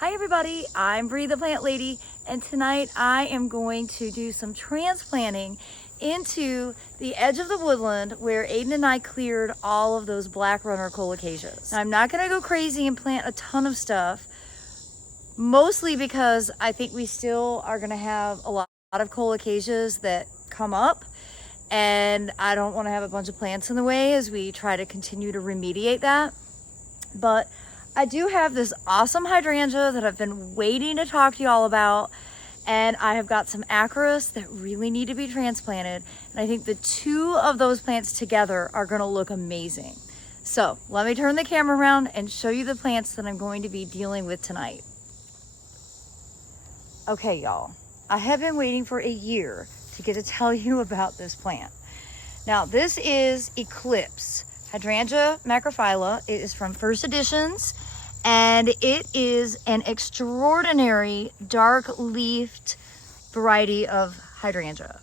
Hi everybody, I'm Bree the Plant Lady, and tonight I am going to do some transplanting into the edge of the woodland where Aiden and I cleared all of those black runner colocaceas. Now, I'm not gonna go crazy and plant a ton of stuff, mostly because I think we still are gonna have a lot of colocaceas that come up, and I don't wanna have a bunch of plants in the way as we try to continue to remediate that. But I do have this awesome hydrangea that I've been waiting to talk to you all about, and I have got some acarus that really need to be transplanted, and I think the two of those plants together are going to look amazing. So let me turn the camera around and show you the plants that I'm going to be dealing with tonight. Okay, y'all, I have been waiting for a year to get to tell you about this plant. Now, this is Eclipse Hydrangea macrophylla. It is from First Editions, and it is an extraordinary dark-leafed variety of hydrangea.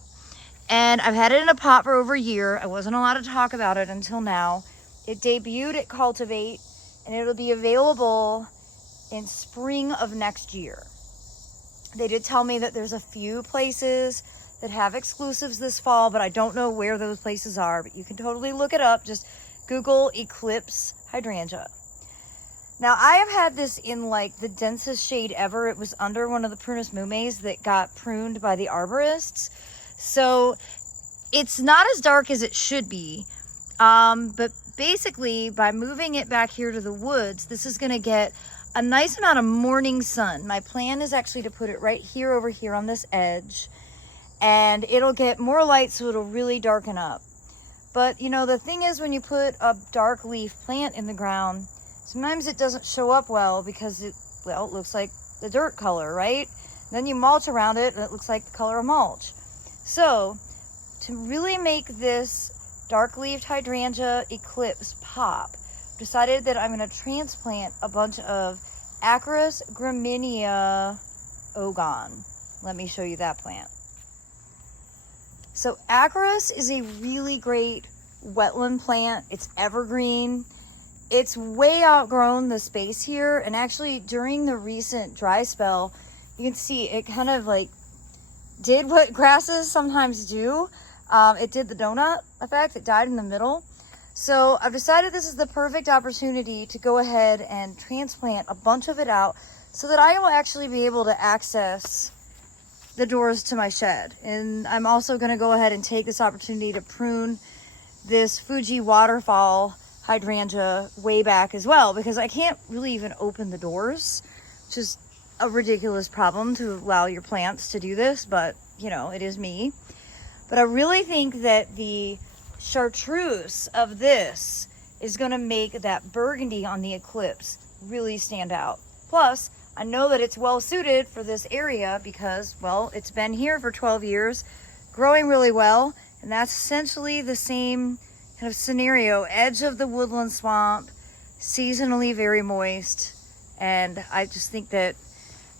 And I've had it in a pot for over a year. I wasn't allowed to talk about it until now. It debuted at Cultivate, and it'll be available in spring of next year. They did tell me that there's a few places that have exclusives this fall, but I don't know where those places are, but you can totally look it up. Just Google Eclipse hydrangea. Now, I have had this in like the densest shade ever. It was under one of the Prunus mumes that got pruned by the arborists. So it's not as dark as it should be. But basically, by moving it back here to the woods, this is going to get a nice amount of morning sun. My plan is actually to put it right here over here on this edge, and it'll get more light, so it'll really darken up. But you know, the thing is, when you put a dark leaf plant in the ground, sometimes it doesn't show up well because it looks like the dirt color, right? Then you mulch around it and it looks like the color of mulch. So to really make this dark-leaved hydrangea Eclipse pop, I've decided that I'm going to transplant a bunch of Acarus graminia ogon. Let me show you that plant. So Acarus is a really great wetland plant. It's evergreen. It's way outgrown the space here, and actually during the recent dry spell, you can see it kind of like did what grasses sometimes do. It did the donut effect. It died in the middle. So I've decided this is the perfect opportunity to go ahead and transplant a bunch of it out so that I will actually be able to access the doors to my shed. And I'm also going to go ahead and take this opportunity to prune this Fuji waterfall hydrangea way back as well, because I can't really even open the doors, which is a ridiculous problem to allow your plants to do this, but you know, it is me. But I really think that the chartreuse of this is going to make that burgundy on the Eclipse really stand out. Plus, I know that it's well suited for this area because, well, it's been here for 12 years, growing really well, and that's essentially the same kind of scenario. Edge of the woodland swamp, seasonally very moist, and I just think that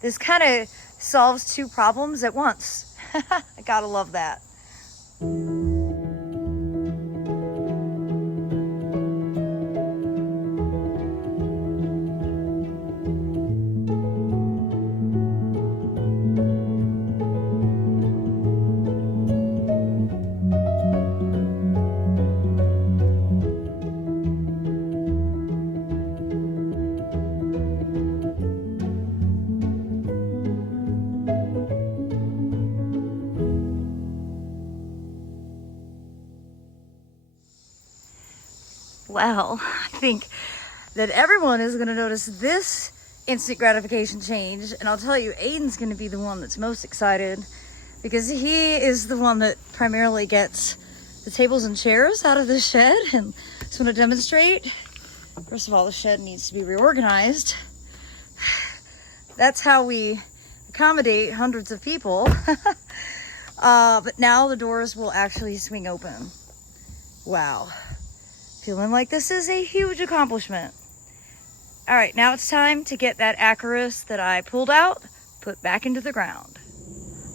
this kind of solves two problems at once. I gotta love that. Well, I think that everyone is going to notice this instant gratification change, and I'll tell you, Aiden's going to be the one that's most excited because he is the one that primarily gets the tables and chairs out of the shed, and I just want to demonstrate. First of all, the shed needs to be reorganized. That's how we accommodate hundreds of people. But now the doors will actually swing open. Wow. Feeling like this is a huge accomplishment. All right, now it's time to get that acarus that I pulled out put back into the ground.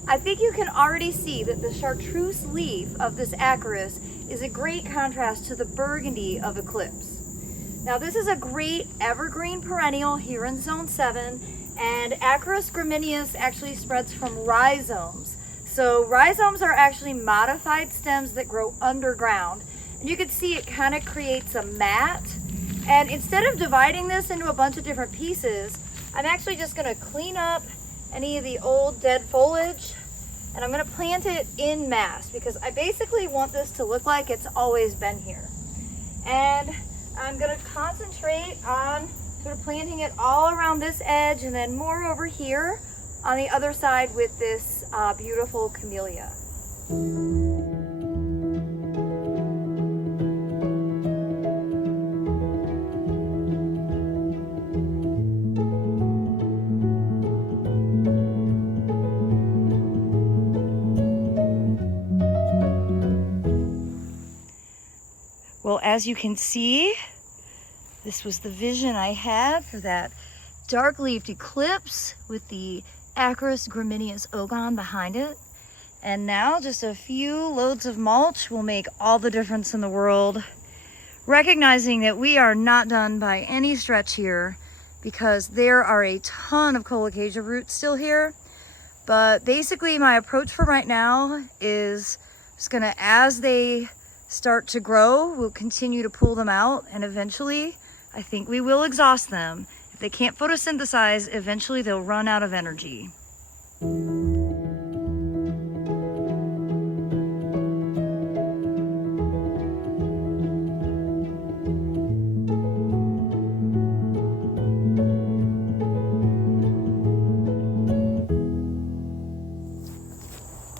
I think you can already see that the chartreuse leaf of this acarus is a great contrast to the burgundy of Eclipse. Now this is a great evergreen perennial here in Zone 7, And Acarus gramineus actually spreads from rhizomes. So rhizomes are actually modified stems that grow underground. And you can see it kind of creates a mat. And instead of dividing this into a bunch of different pieces, I'm actually just gonna clean up any of the old dead foliage, and I'm gonna plant it in mass because I basically want this to look like it's always been here. And I'm gonna concentrate on sort of planting it all around this edge and then more over here on the other side with this beautiful camellia. Well, as you can see, this was the vision I had for that dark-leaved eclipse with the Acarus gramineus ogon behind it. And now just a few loads of mulch will make all the difference in the world. Recognizing that we are not done by any stretch here because there are a ton of colocasia roots still here. But basically my approach for right now is just gonna, as they start to grow, we'll continue to pull them out, and eventually I think we will exhaust them. If they can't photosynthesize, eventually they'll run out of energy.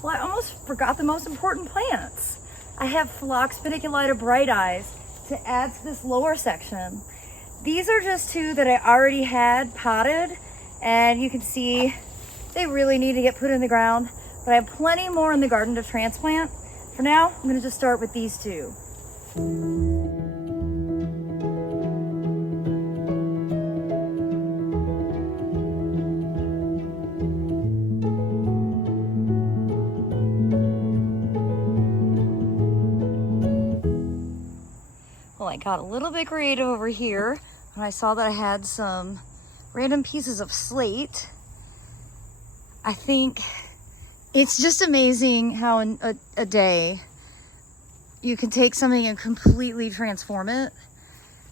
Well, I almost forgot the most important plants. I have phlox paniculata bright eyes to add to this lower section. These are just two that I already had potted, and you can see they really need to get put in the ground, but I have plenty more in the garden to transplant. For now, I'm gonna just start with these two. Well, I got a little bit creative over here when I saw that I had some random pieces of slate. I think it's just amazing how in a day you can take something and completely transform it.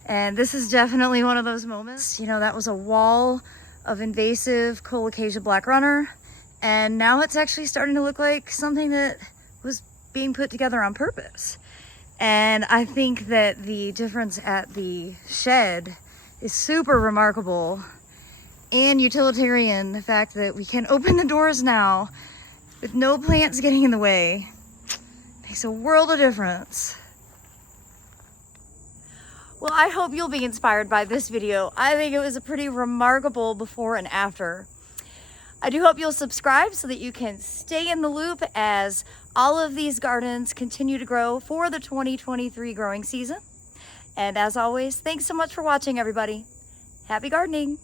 And this is definitely one of those moments. You know, that was a wall of invasive colocasia black runner, and now it's actually starting to look like something that was being put together on purpose. And I think that the difference at the shed is super remarkable and utilitarian. The fact that we can open the doors now with no plants getting in the way makes a world of difference. Well, I hope you'll be inspired by this video. I think it was a pretty remarkable before and after. I do hope you'll subscribe so that you can stay in the loop as all of these gardens continue to grow for the 2023 growing season. And as always, thanks so much for watching, everybody. Happy gardening.